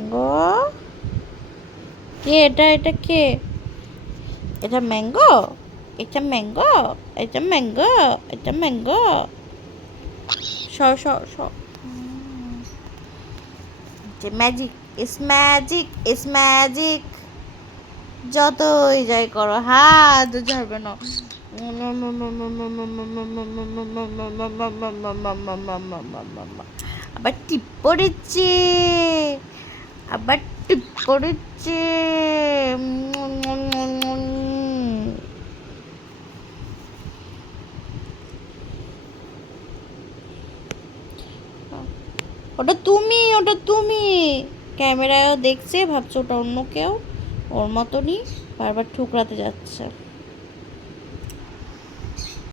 Mango. কে এটা? এটা কে? এটা ম্যাঙ্গো? এটা ম্যাঙ্গো? এটা ম্যাঙ্গো? এটা ম্যাঙ্গো? সর সর সর। ম্যাজিক ইস ম্যাজিক ইস ম্যাজিক। যতই যাই করো হাত ঝরবে না। আবার টিপ পড়েছে, আবার টিপ পড়েছে। ওটা তুমি, ওটা তুমি। ক্যামেরায়ও দেখছে, ভাবছো ওটা অন্য কেউ, ওর মতনই বারবার ঠুকরাতে যাচ্ছে।